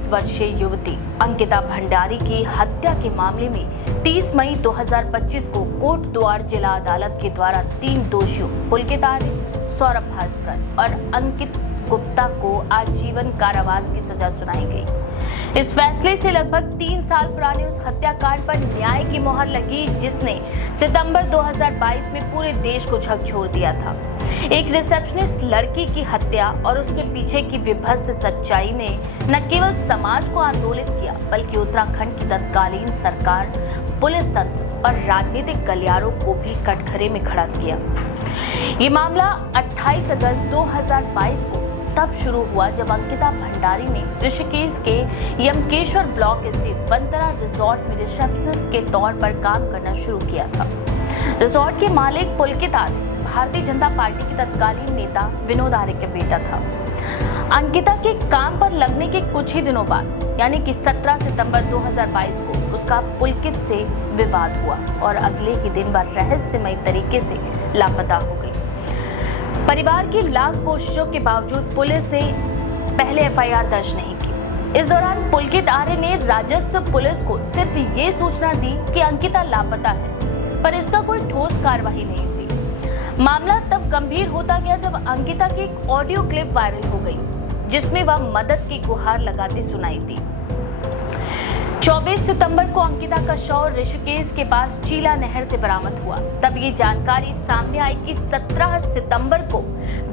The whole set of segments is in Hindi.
20 वर्षीय युवती अंकिता भंडारी की हत्या के मामले में 30 मई 2025 को कोटद्वार जिला अदालत के द्वारा 3 दोषियों पुलकित आर्य, सौरभ भास्कर और अंकित गुप्ता को आजीवन कारावास की सजा सुनाई गई। इस फैसले से लगभग 3 साल पुराने उस हत्याकांड पर न्याय की मोहर लगी जिसने सितंबर 2022 में पूरे देश को झकझोर दिया था। एक रिसेप्शनिस्ट लड़की की हत्या और उसके पीछे की विभत्स सच्चाई ने न केवल समाज को आंदोलित किया बल्कि उत्तराखंड की तत्कालीन सरकार, पुलिस तंत्र और राजनीतिक गलियारों को भी कटघरे में खड़ा किया। ये मामला 28 अगस्त 2022 को तब शुरू हुआ जब अंकिता भंडारी ने ऋषिकेश के यमकेश्वर ब्लॉक स्थित वंतरा रिजॉर्ट में रिसेप्शनिस्ट के तौर पर काम करना शुरू किया था। रिजॉर्ट के मालिक पुलकित आर्य भारतीय जनता पार्टी के तत्कालीन नेता विनोद आर्य के बेटा था। अंकिता के काम पर लगने के कुछ ही दिनों बाद यानी कि 17 सितंबर 2022 को उसका पुलकित से विवाद हुआ और अगले ही दिन वह रहस्यमयी तरीके से लापता हो गई। परिवार की लाख कोशिशों के बावजूद पुलिस ने पहले एफआईआर दर्ज नहीं की। इस दौरान पुलकित आर्य ने राजस्व पुलिस को सिर्फ ये सूचना दी कि अंकिता लापता है, पर इसका कोई ठोस कार्रवाई नहीं हुई। मामला तब गंभीर होता गया जब अंकिता की एक ऑडियो क्लिप वायरल हो गई जिसमें वह मदद की गुहार लगाती सुनाई दी। 24 सितंबर को अंकिता का शव ऋषिकेश के पास चीला नहर से बरामद हुआ। तब ये जानकारी सामने आई कि 17 सितंबर को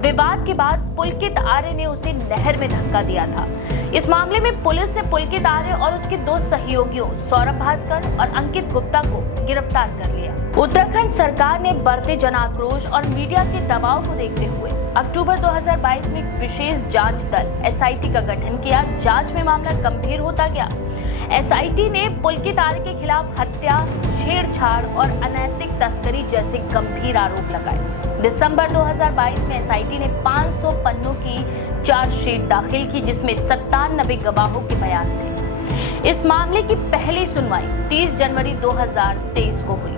विवाद के बाद पुलकित आर्य ने उसे नहर में धक्का दिया था। इस मामले में पुलिस ने पुलकित आर्य और उसके 2 सहयोगियों सौरभ भास्कर और अंकित गुप्ता को गिरफ्तार कर लिया। उत्तराखंड सरकार ने बढ़ते जन आक्रोश और मीडिया के दबाव को देखते हुए अक्टूबर 2022 में एक विशेष जांच दल एसआईटी का गठन किया। जांच में मामला गंभीर होता गया। एसआईटी ने पुलकित आर्य के खिलाफ हत्या, छेड़छाड़ और अनैतिक तस्करी जैसे गंभीर आरोप लगाए। दिसंबर 2022 में एसआईटी ने 500 पन्नों की चार्जशीट दाखिल की जिसमें 97 गवाहों के बयान थे। इस मामले की पहली सुनवाई 30 जनवरी 2023 को हुई।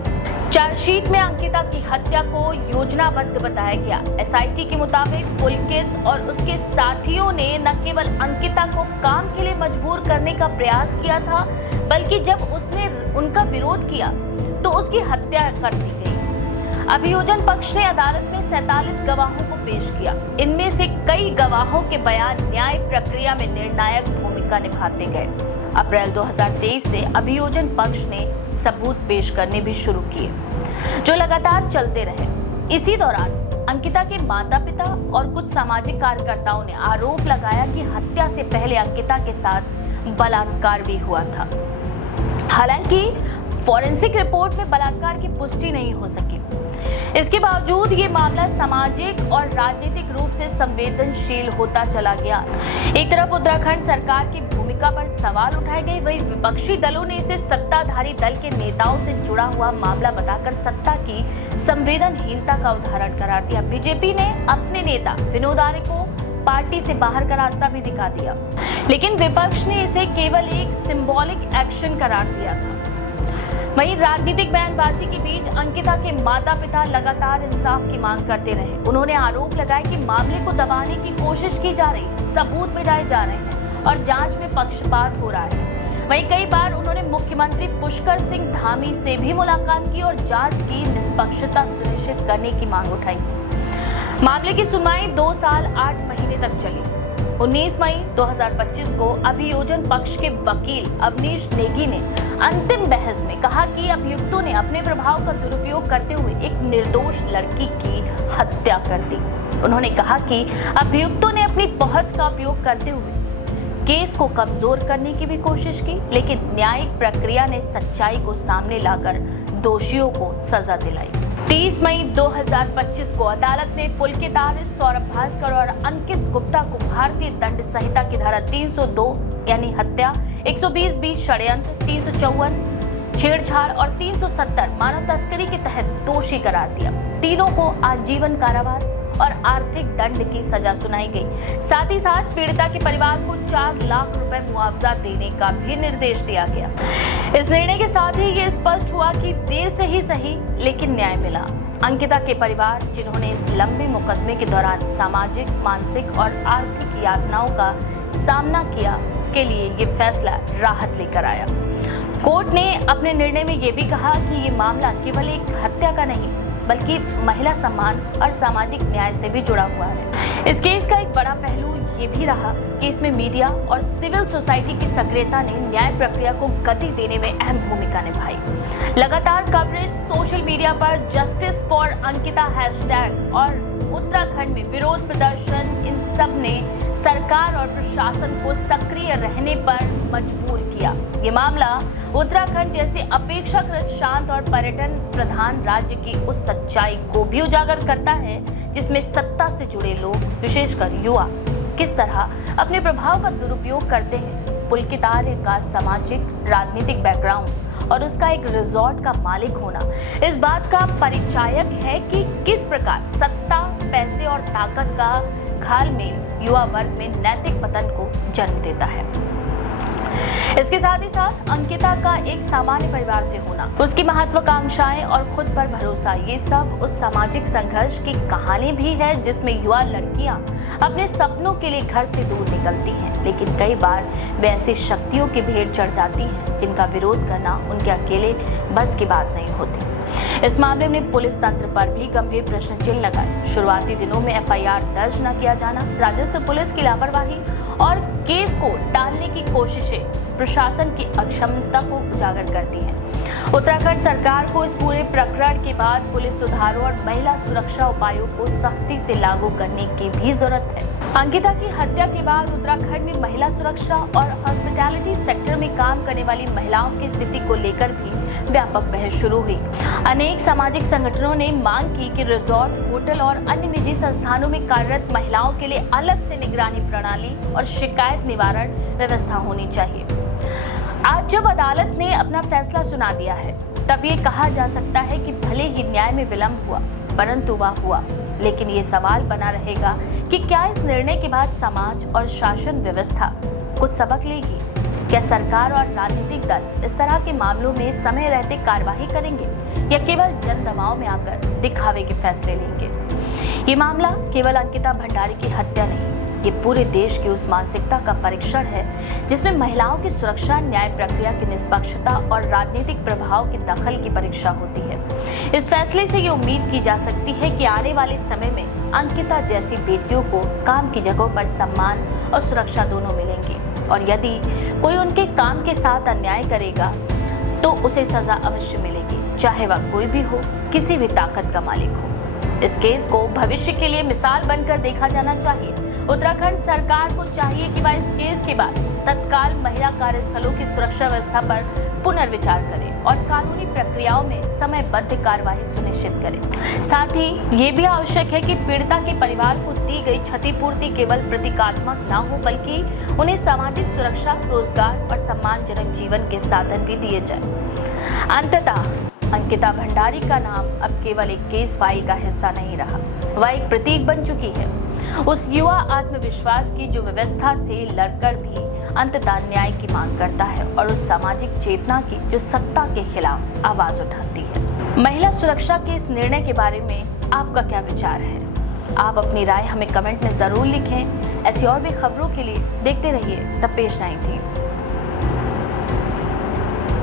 चार्जशीट में अंकिता की हत्या को योजनाबद्ध बताया गया। एसआईटी के मुताबिक पुलकित और उसके साथियों ने न केवल अंकिता को काम के लिए मजबूर करने का प्रयास किया था बल्कि जब उसने उनका विरोध किया तो उसकी हत्या कर दी गई। अभियोजन पक्ष ने अदालत में 47 गवाहों को पेश किया। इनमें से कई गवाहों के बयान न्याय प्रक्रिया में निर्णायक भूमिका निभाते गए। अप्रैल 2023 से अभियोजन पक्ष ने सबूत पेश करने भी शुरू किए जो लगातार चलते रहे। इसी दौरान अंकिता के माता-पिता और कुछ सामाजिक कार्यकर्ताओं ने आरोप लगाया कि हत्या से पहले अंकिता के साथ बलात्कार भी हुआ था। हालांकि फॉरेंसिक रिपोर्ट में बलात्कार की पुष्टि नहीं हो सकी। इसके बावजूद ये मामला सामाजिक और राजनीतिक रूप से संवेदनशील होता चला गया। एक तरफ उत्तराखंड सरकार की भूमिका पर सवाल उठाए गए, वहीं विपक्षी दलों ने इसे सत्ताधारी दल के नेताओं से जुड़ा हुआ मामला बताकर सत्ता की संवेदनहीनता का उदाहरण करार दिया। बीजेपी ने अपने नेता विनोद आर्य को पार्टी से बाहर का रास्ता भी दिखा दिया, लेकिन विपक्ष ने इसे केवल एक सिंबॉलिक एक्शन करार दिया था। वहीं राजनीतिक बयानबाजी के बीच अंकिता के माता-पिता लगातार इंसाफ की मांग करते रहे। उन्होंने आरोप लगाया कि मामले को दबाने की कोशिश की जा रही है, सबूत मिटाए जा रहे हैं और जांच में पक्षपात हो रहा है। वहीं कई बार उन्होंने मुख्यमंत्री पुष्कर सिंह धामी से भी मुलाकात की और जांच की निष्पक्षता सुनिश्चित करने की मांग उठाई। मामले की सुनवाई 2 साल 8 महीने तक चली। 19 मई 2025 को अभियोजन पक्ष के वकील अवनीश नेगी ने अंतिम बहस में कहा कि अभियुक्तों ने अपने प्रभाव का दुरुपयोग करते हुए एक निर्दोष लड़की की हत्या कर दी। उन्होंने कहा कि अभियुक्तों ने अपनी पहुंच का उपयोग करते हुए केस को कमजोर करने की भी कोशिश की, लेकिन न्यायिक प्रक्रिया ने सच्चाई को सामने लाकर दोषियों को सजा दिलाई। 30 मई 2025 को अदालत ने पुलकित आर्य, सौरभ भास्कर और अंकित गुप्ता को भारतीय दंड संहिता की धारा 302 यानी हत्या, 120 षड्यंत्र, 354 छेड़छाड़ और 370 मानव तस्करी के तहत दोषी करार दिया। तीनों को आजीवन कारावास और आर्थिक दंड की सजा सुनाई गई। साथ ही साथ पीड़िता के परिवार को 4 लाख रुपए मुआवजा देने का भी निर्देश दिया गया। इस निर्णय के साथ ही ये स्पष्ट हुआ कि देर से ही सही लेकिन न्याय मिला। अंकिता के परिवार, जिन्होंने इस लंबे मुकदमे के दौरान सामाजिक, मानसिक और आर्थिक यातनाओं का सामना किया, उसके लिए ये फैसला राहत लेकर आया। कोर्ट ने अपने निर्णय में ये भी कहा कि ये मामला केवल एक हत्या का नहीं, बल्कि महिला सम्मान और सामाजिक न्याय से भी जुड़ा हुआ है। इस केस का एक बड़ा पहलू ये भी रहा कि इसमें मीडिया और सिविल सोसाइटी की सक्रियता ने न्याय प्रक्रिया को गति देने में अहम भूमिका निभाई। लगातार कवरेज, सोशल मीडिया पर जस्टिस फॉर अंकिता हैशटैग और उत्तराखंड में विरोध प्रदर्शन, इन सब ने सरकार और प्रशासन को सक्रिय रहने पर मजबूर किया। ये मामला उत्तराखंड जैसे अपेक्षाकृत शांत और पर्यटन प्रधान राज्य की उस सच्चाई को भी उजागर करता है जिसमें सत्ता से जुड़े लोग, विशेषकर युवा, किस तरह अपने प्रभाव का दुरुपयोग करते हैं। पुलकित आर्य का सामाजिक, राजनीतिक बैकग्राउंड और उसका एक रिजॉर्ट का मालिक होना इस बात का परिचायक है कि किस प्रकार सत्ता, पैसे और ताकत का घालमेल युवा वर्ग में नैतिक पतन को जन्म देता है। इसके साथ ही साथ अंकिता का एक सामान्य परिवार से होना, उसकी महत्वाकांक्षाएं और खुद पर भरोसा, ये सब उस सामाजिक संघर्ष की कहानी भी है जिसमें युवा लड़कियां अपने सपनों के लिए घर से दूर निकलती हैं, लेकिन कई बार वे ऐसी शक्तियों की भेंट चढ़ जाती हैं जिनका विरोध करना उनके अकेले बस की बात नहीं होती। इस मामले में पुलिस तंत्र पर भी गंभीर प्रश्न चिन्ह लगाए। शुरुआती दिनों में एफआईआर दर्ज न किया जाना, राजस्व पुलिस की लापरवाही और केस को टालने की कोशिशें प्रशासन की अक्षमता को उजागर करती हैं। उत्तराखंड सरकार को इस पूरे प्रकरण के बाद पुलिस सुधारों और महिला सुरक्षा उपायों को सख्ती से लागू करने की भी जरूरत है। अंकिता की हत्या के बाद उत्तराखंड में महिला सुरक्षा और हॉस्पिटैलिटी सेक्टर में काम करने वाली महिलाओं की स्थिति को लेकर भी व्यापक बहस शुरू हुई। अनेक सामाजिक संगठनों ने मांग की कि रिजॉर्ट, होटल और अन्य निजी संस्थानों में कार्यरत महिलाओं के लिए अलग से निगरानी प्रणाली और शिकायत निवारण व्यवस्था होनी चाहिए। आज जब अदालत ने अपना फैसला सुना दिया है, तब ये कहा जा सकता है कि भले ही न्याय में विलंब हुआ, परंतु वह हुआ। लेकिन ये सवाल बना रहेगा कि क्या इस निर्णय के बाद समाज और शासन व्यवस्था कुछ सबक लेगी? क्या सरकार और राजनीतिक दल इस तरह के मामलों में समय रहते कार्यवाही करेंगे या केवल जन दबाव में आकर दिखावे के फैसले लेंगे? ये मामला केवल अंकिता भंडारी की हत्या नहीं, ये पूरे देश की उस मानसिकता का परीक्षण है जिसमें महिलाओं की सुरक्षा, न्याय प्रक्रिया की निष्पक्षता और राजनीतिक प्रभाव के दखल की परीक्षा होती है। इस फैसले से ये उम्मीद की जा सकती है कि आने वाले समय में अंकिता जैसी बेटियों को काम की जगहों पर सम्मान और सुरक्षा दोनों मिलेंगी, और यदि कोई उनके काम के साथ अन्याय करेगा तो उसे सजा अवश्य मिलेगी, चाहे वह कोई भी हो, किसी भी ताकत का मालिक हो। इस केस को भविष्य के लिए मिसाल बनकर देखा जाना चाहिए। उत्तराखंड सरकार को चाहिए कि वह इस केस के बाद तत्काल महिला कार्यस्थलों की सुरक्षा व्यवस्था पर पुनर्विचार करे और कानूनी प्रक्रियाओं में समयबद्ध कार्यवाही सुनिश्चित करे। साथ ही ये भी आवश्यक है कि पीड़िता के परिवार को दी गई क्षतिपूर्ति केवल प्रतीकात्मक न हो, बल्कि उन्हें सामाजिक सुरक्षा, रोजगार और सम्मानजनक जीवन के साधन भी दिए जाए। अंततः अंकिता भंडारी का नाम अब केवल एक केस फाइल का हिस्सा नहीं रहा, वह एक प्रतीक बन चुकी है उस युवा आत्मविश्वास की जो व्यवस्था से लड़कर भी अंततः न्याय की मांग करता है और उस सामाजिक चेतना की जो सत्ता के खिलाफ आवाज उठाती है। महिला सुरक्षा के इस निर्णय के बारे में आपका क्या विचार है? आप अपनी राय हमें कमेंट में जरूर लिखें। ऐसी और भी खबरों के लिए देखते रहिए द पेज 19।